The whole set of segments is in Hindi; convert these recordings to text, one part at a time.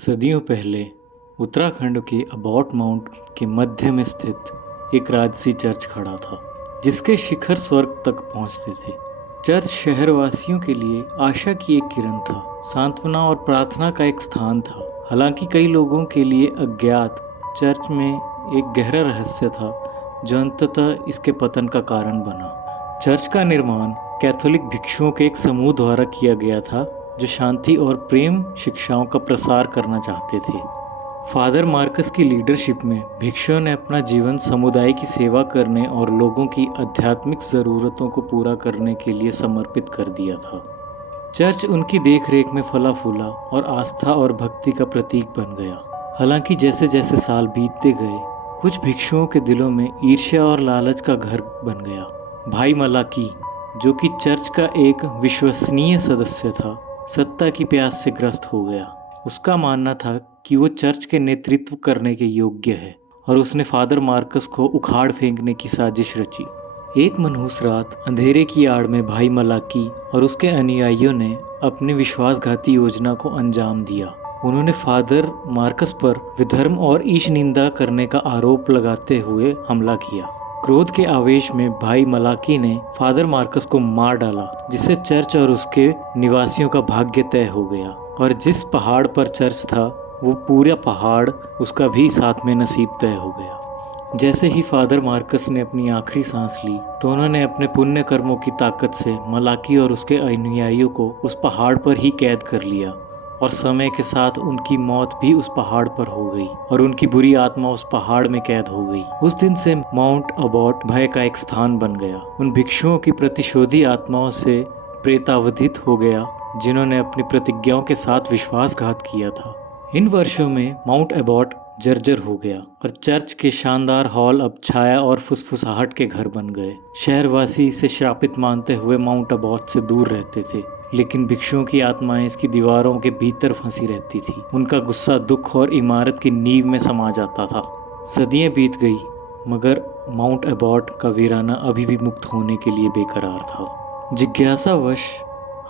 सदियों पहले उत्तराखंड के अबॉट माउंट के मध्य में स्थित एक राजसी चर्च खड़ा था, जिसके शिखर स्वर्ग तक पहुंचते थे। चर्च शहरवासियों के लिए आशा की एक किरण था, सांत्वना और प्रार्थना का एक स्थान था। हालांकि कई लोगों के लिए अज्ञात चर्च में एक गहरा रहस्य था, जो अंततः इसके पतन का कारण बना। चर्च का निर्माण कैथोलिक भिक्षुओं के एक समूह द्वारा किया गया था, जो शांति और प्रेम शिक्षाओं का प्रसार करना चाहते थे। फादर मार्कस की लीडरशिप में भिक्षुओं ने अपना जीवन समुदाय की सेवा करने और लोगों की आध्यात्मिक ज़रूरतों को पूरा करने के लिए समर्पित कर दिया था। चर्च उनकी देखरेख में फला फूला और आस्था और भक्ति का प्रतीक बन गया। हालांकि जैसे जैसे साल बीतते गए, कुछ भिक्षुओं के दिलों में ईर्ष्या और लालच का घर बन गया। भाई मलाकी, जो कि चर्च का एक विश्वसनीय सदस्य था, सत्ता की प्यास से ग्रस्त हो गया। उसका मानना था कि वो चर्च के नेतृत्व करने के योग्य है, और उसने फादर मार्कस को उखाड़ फेंकने की साजिश रची। एक मनहूस रात अंधेरे की आड़ में भाई मलाकी और उसके अनुयायियों ने अपनी विश्वासघाती योजना को अंजाम दिया। उन्होंने फादर मार्कस पर विधर्म और ईश निंदा करने का आरोप लगाते हुए हमला किया। क्रोध के आवेश में भाई मलाकी ने फादर मार्कस को मार डाला, जिससे चर्च और उसके निवासियों का भाग्य तय हो गया। और जिस पहाड़ पर चर्च था, वो पूरा पहाड़ उसका भी साथ में नसीब तय हो गया। जैसे ही फादर मार्कस ने अपनी आखिरी सांस ली, तो उन्होंने अपने पुण्य कर्मों की ताकत से मलाकी और उसके अनुयायियों को उस पहाड़ पर ही कैद कर लिया। और समय के साथ उनकी मौत भी उस पहाड़ पर हो गई, और उनकी बुरी आत्मा उस पहाड़ में कैद हो गई। उस दिन से माउंट अबॉट भय का एक स्थान बन गया। उन भिक्षुओं की प्रतिशोधी आत्माओं से प्रेतावधित हो गया, जिन्होंने अपनी प्रतिज्ञाओं के साथ विश्वासघात किया था। इन वर्षों में माउंट अबॉट जर्जर हो गया, और चर्च के शानदार हॉल अब छाया और फुसफुसाहट के घर बन गए। शहरवासी इसे श्रापित मानते हुए माउंट अबॉट से दूर रहते थे, लेकिन भिक्षुओं की आत्माएं इसकी दीवारों के भीतर फंसी रहती थी। उनका गुस्सा दुख और इमारत की नींव में समा जाता था। सदियां बीत गई, मगर माउंट अबॉट का वीराना अभी भी मुक्त होने के लिए बेकरार था। जिज्ञासावश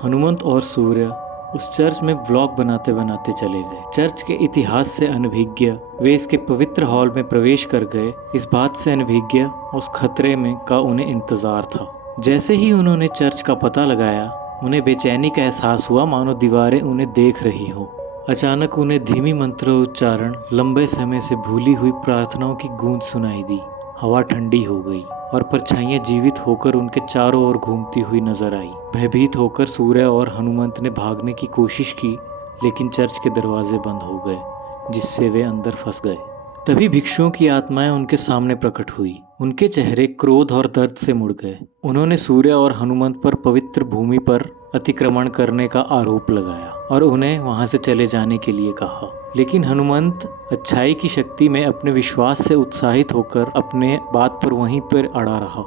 हनुमंत और सूर्य उस चर्च में व्लॉग बनाते बनाते चले गए। चर्च के इतिहास से अनभिज्ञ वे इसके पवित्र हॉल में प्रवेश कर गए। इस बात से अनभिज्ञ उस खतरे में का उन्हें इंतजार था। जैसे ही उन्होंने चर्च का पता लगाया, उन्हें बेचैनी का एहसास हुआ, मानो दीवारें उन्हें देख रही हो। अचानक उन्हें धीमी मंत्रोच्चारण, लंबे समय से भूली हुई प्रार्थनाओं की गूंज सुनाई दी। हवा ठंडी हो गई और परछाइयां जीवित होकर उनके चारों ओर घूमती हुई नजर आई। भयभीत होकर सूर्य और हनुमंत ने भागने की कोशिश की, लेकिन चर्च के दरवाजे बंद हो गए, जिससे वे अंदर फंस गए। तभी भिक्षुओं की आत्माएं उनके सामने प्रकट हुई। उनके चेहरे क्रोध और दर्द से मुड़ गए। उन्होंने सूर्य और हनुमंत पर पवित्र भूमि पर अतिक्रमण करने का आरोप लगाया और उन्हें वहां से चले जाने के लिए कहा। लेकिन हनुमंत अच्छाई की शक्ति में अपने विश्वास से उत्साहित होकर अपने बात पर वहीं पर अड़ा रहा।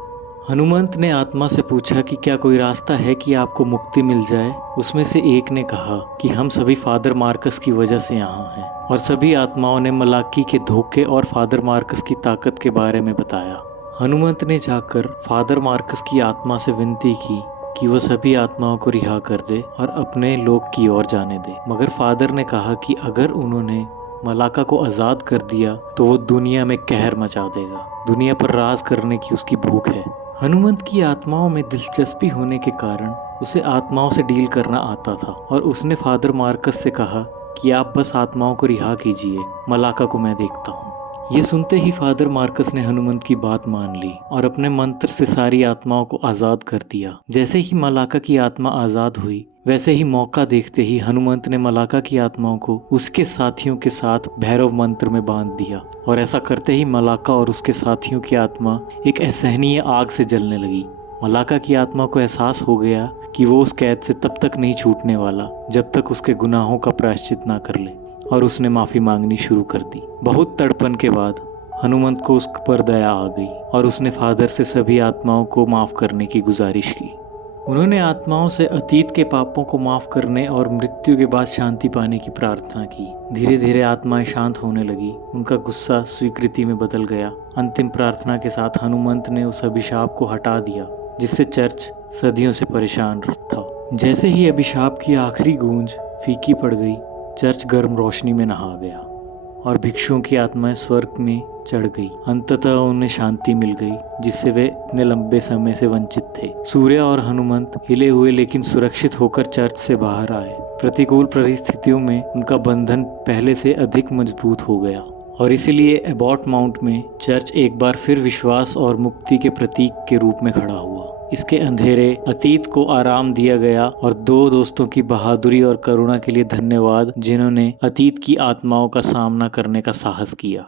हनुमंत ने आत्मा से पूछा कि क्या कोई रास्ता है कि आपको मुक्ति मिल जाए। उसमें से एक ने कहा कि हम सभी फादर मार्कस की वजह से यहाँ हैं। और सभी आत्माओं ने मलाकी के धोखे और फादर मार्कस की ताकत के बारे में बताया। हनुमंत ने जाकर फादर मार्कस की आत्मा से विनती की कि वह सभी आत्माओं को रिहा कर दे और अपने लोक की ओर जाने दे। मगर फादर ने कहा कि अगर उन्होंने मलाका को आज़ाद कर दिया, तो वो दुनिया में कहर मचा देगा। दुनिया पर राज करने की उसकी भूख है। हनुमंत की आत्माओं में दिलचस्पी होने के कारण उसे आत्माओं से डील करना आता था, और उसने फादर मार्कस से कहा कि आप बस आत्माओं को रिहा कीजिए, मलाका को मैं देखता हूँ। ये सुनते ही फादर मार्कस ने हनुमंत की बात मान ली और अपने मंत्र से सारी आत्माओं को आज़ाद कर दिया। जैसे ही मलाका की आत्मा आज़ाद हुई, वैसे ही मौका देखते ही हनुमंत ने मलाका की आत्माओं को उसके साथियों के साथ भैरव मंत्र में बांध दिया। और ऐसा करते ही मलाका और उसके साथियों की आत्मा एक असहनीय आग से जलने लगी। मलाका की आत्मा को एहसास हो गया कि वो उस कैद से तब तक नहीं छूटने वाला जब तक उसके गुनाहों का प्रायश्चित ना कर ले, और उसने माफ़ी मांगनी शुरू कर दी। बहुत तड़पन के बाद हनुमंत को उस पर दया आ गई, और उसने फादर से सभी आत्माओं को माफ़ करने की गुजारिश की। उन्होंने आत्माओं से अतीत के पापों को माफ़ करने और मृत्यु के बाद शांति पाने की प्रार्थना की। धीरे धीरे आत्माएं शांत होने लगी। उनका गुस्सा स्वीकृति में बदल गया। अंतिम प्रार्थना के साथ हनुमंत ने उस अभिशाप को हटा दिया, जिससे चर्च सदियों से परेशान था। जैसे ही अभिशाप की आखिरी गूंज फीकी पड़ गई, चर्च गर्म रोशनी में नहा गया और भिक्षुओं की आत्माएं स्वर्ग में चढ़ गई। अंततः उन्हें शांति मिल गई जिससे वे इतने लंबे समय से वंचित थे। सूर्य और हनुमंत हिले हुए लेकिन सुरक्षित होकर चर्च से बाहर आए। प्रतिकूल परिस्थितियों में उनका बंधन पहले से अधिक मजबूत हो गया और इसीलिए एबॉट माउंट में चर्च एक बार फिर विश्वास और मुक्ति के प्रतीक के रूप में खड़ा हुआ। इसके अंधेरे अतीत को आराम दिया गया और दो दोस्तों की बहादुरी और करुणा के लिए धन्यवाद जिन्होंने अतीत की आत्माओं का सामना करने का साहस किया।